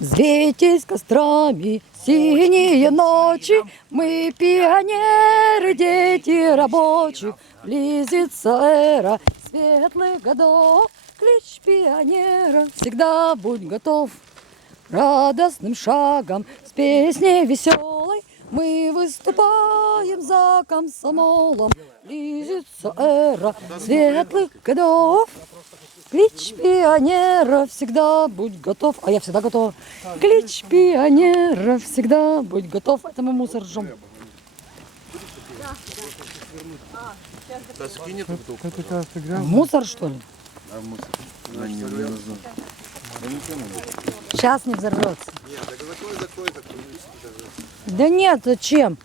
Взвейтесь кострами синие ночи, мы пионеры, дети рабочих. Близится эра светлых годов, клич пионера, всегда будь готов. Радостным шагом, с песней веселой, мы выступаем за комсомолом. Близится эра светлых годов. Клич пионера, всегда будь готов. А я всегда готова. Клич пионера, всегда будь готов. Это мы мусор жжем. Мусор, что ли? Сейчас не взорвется. Да нет, зачем?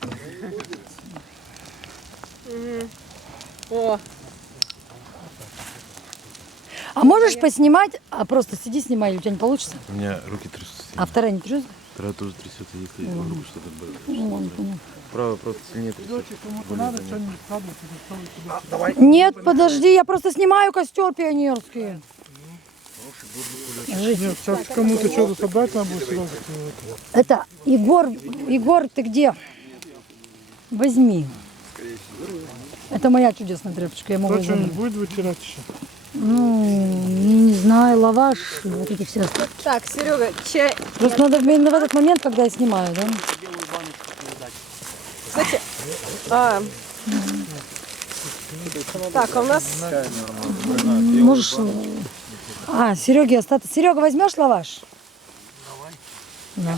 О, А можешь поснимать? А просто сиди, снимай, у тебя не получится. У меня руки трясутся. А вторая не трясется? Вторая тоже трясется, если руку что-то было. Ну, ладно, понял. Правая просто сильнее трясется. Нет, подожди, я просто снимаю костер пионерский. Нет, сейчас кому-то что-то собрать надо будет сразу. Это, Егор, ты где? Возьми. Это моя чудесная тряпочка, я могу Кто что-нибудь забрать. будет вытирать еще? Ну, не знаю, лаваш, вот эти все. так, Серега, чай. Просто надо именно в этот момент, когда я снимаю, да? Кстати, так, а у нас Можешь... А, Сереге остаток. Серега, возьмешь лаваш? Да.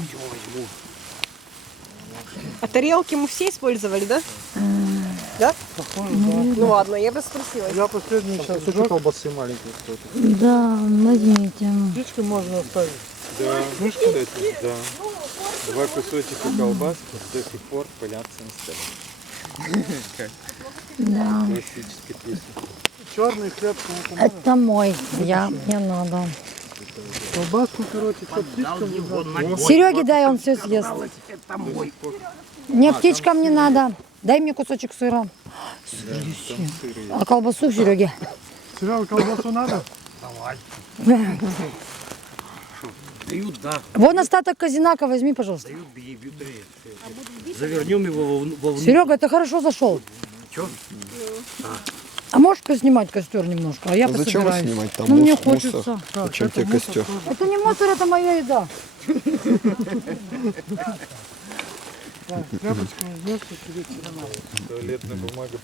а тарелки мы все использовали, да? Да? Ну ладно, я бы спросила. Я последний сейчас Кусочек колбасы маленький кто-то. Да, возьмите. птичку можно оставить. Да, кстати, да. Два кусочка колбаски до сих пор пылятся на столе. Как Да. классическая песня. Черный хлеб кому-то надо. Это мой. Мне надо. Колбаску, короче, что птичкам. Сереге дай, он все съест. Мне птичкам не надо. Дай мне кусочек сыра. А колбасу Сереге? Серега, колбасу надо? Дают, да. Вон остаток казинака возьми, пожалуйста. Завернем его вовнутрь. Серега, ты хорошо зашел. Чё? А можешь поснимать костер немножко? А я Зачем вас пособираюсь. снимать? Там Ну, мне мусор. хочется. Зачем тебе костер? Это не мусор, это моя еда. Тряпочку возьмешь, и тебе Туалетная бумага.